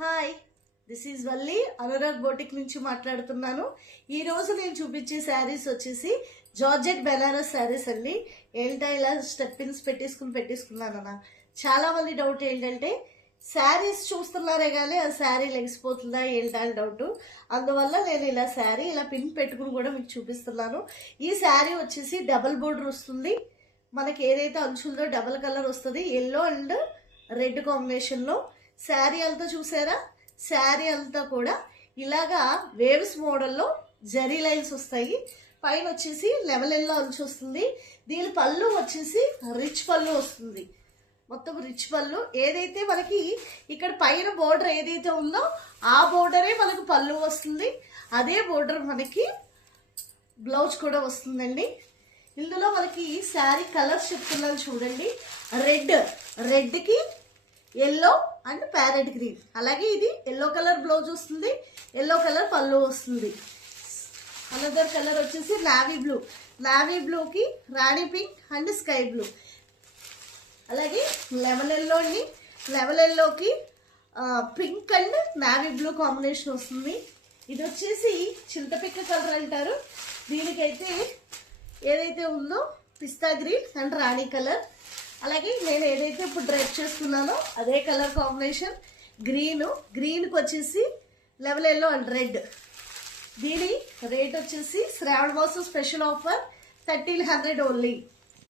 Hi, this is Valli Anurag boutique నుంచి మాట్లాడుతున్నాను. ఈరోజు నేను చూపించే శారీస్ వచ్చేసి జార్జెట్ బెనారస్ శారీస్ అండి. ఏంటో ఇలా స్టెప్పిన్స్ పెట్టేసుకున్నాను. చాలా మంది డౌట్ ఏంటంటే శారీస్ చూస్తున్నారే కానీ ఆ శారీ లెగిసిపోతుందా ఏంటా అని డౌట్. అందువల్ల నేను ఇలా శారీ ఇలా పిన్ పెట్టుకుని కూడా మీకు చూపిస్తున్నాను. ఈ శారీ వచ్చేసి డబుల్ బోర్డర్ వస్తుంది. మనకి ఏదైతే అంచుందో డబుల్ కలర్ వస్తుంది, ఎల్లో అండ్ రెడ్ కాంబినేషన్లో. శారీ అంతా చూసారా? శారీ అంతా కూడా ఇలాగా వేవ్స్ మోడల్లో జరీ లైన్స్ వస్తాయి. పైన వచ్చేసి లెవెల్ ఎల్లో అంచు వస్తుంది. దీని పళ్ళు వచ్చేసి రిచ్ పళ్ళు వస్తుంది, మొత్తం రిచ్ పళ్ళు. ఏదైతే మనకి ఇక్కడ పైన బోర్డర్ ఏదైతే ఉందో ఆ బోర్డరే మనకు పళ్ళు వస్తుంది. అదే బోర్డర్ మనకి బ్లౌజ్ కూడా వస్తుందండి. ఇందులో మనకి శారీ కలర్స్ చెప్తున్నాను చూడండి. రెడ్కి ఎల్లో అండ్ ప్యారెట్ గ్రీన్. అలాగే ఇది ఎల్లో కలర్ బ్లౌజ్ వస్తుంది, ఎల్లో కలర్ పళ్ళు వస్తుంది. అనదర్ కలర్ వచ్చేసి నావీ బ్లూకి రాణి పింక్ అండ్ స్కై బ్లూ. అలాగే లెమన్ ఎల్లోకి pink and navy blue combination వస్తుంది. ఇది వచ్చేసి చింతపిక్క కలర్ అంటారు. దీనికైతే ఏదైతే ఉందో పిస్తా గ్రీన్ అండ్ రాణి కలర్. అలాగే నేను ఏదైతే ఇప్పుడు డ్రెస్ చేస్తున్నానో అదే కలర్ కాంబినేషన్ గ్రీన్కి వచ్చేసి లెవెల్ ఎల్లో అండ్ రెడ్. దీని రేట్ వచ్చేసి శ్రావణ మాసం స్పెషల్ ఆఫర్ 1300 ఓన్లీ.